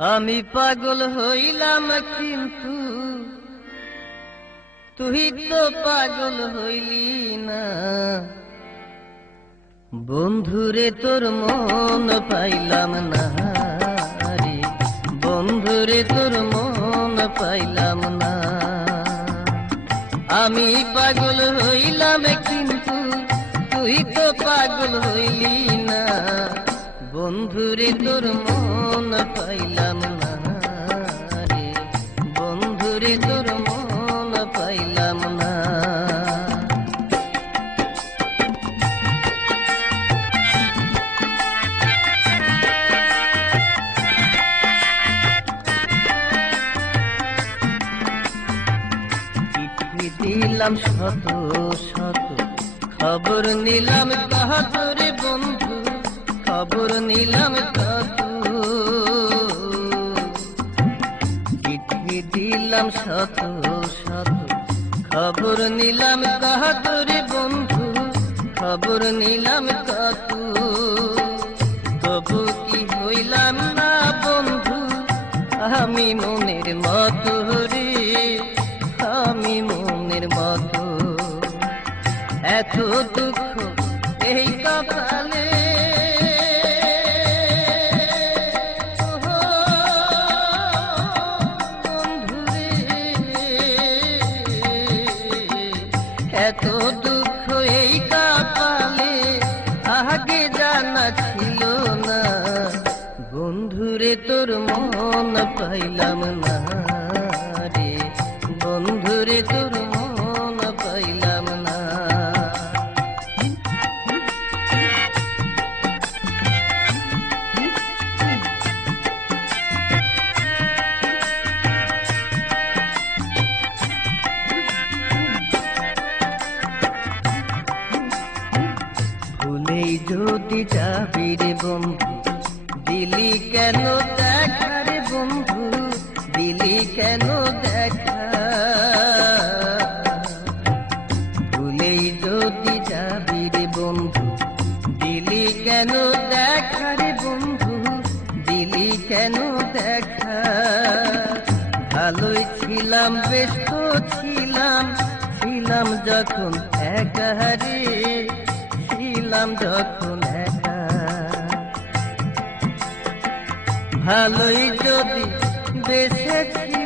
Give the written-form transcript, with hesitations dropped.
আমি পাগল হইলাম কিন্তু তুই তো পাগল হইলি না। বন্ধুরে তোর মন পাইলাম না রে, বন্ধুরে তোর মন পাইলাম না। আমি পাগল হইলাম কিন্তু তুই তো পাগল হইলি না। বন্ধুরে তোর মন পাইলাম না রে, বন্ধুরে তোর মন পাইলাম না। চিঠি দিলাম শত শত, খবর নিলাম কত রে বন্ধু, খবর নিলাম কত। চিঠি দিলাম শত শত, খবর নিলাম কত রে বন্ধু, খবর নিলাম কত। তবু কি হইলাম না বন্ধু আমি মনের মতো রে, আমি মনের মতো। এত দুঃখ এই কপালে, এত দুঃখ এই কপালে আগে জানা ছিল না। বন্ধুরে তোর মন পাইলাম না রে, বন্ধুরে তোর মন পাইলাম না। ভুলেই যদি যাবি রে বন্ধু, দিলি কেন দেখা রে বন্ধু, দিলি কেন দেখা। ভুলেই যদি যাবি রে বন্ধু, দিলি কেন দেখা রে বন্ধু, দিলি কেন দেখা। ভালোই ছিলাম বেশ তো ছিলাম, ছিলাম যখন একা রে, ছিলাম যখন একা। ভালোই যদি বেঁচেছি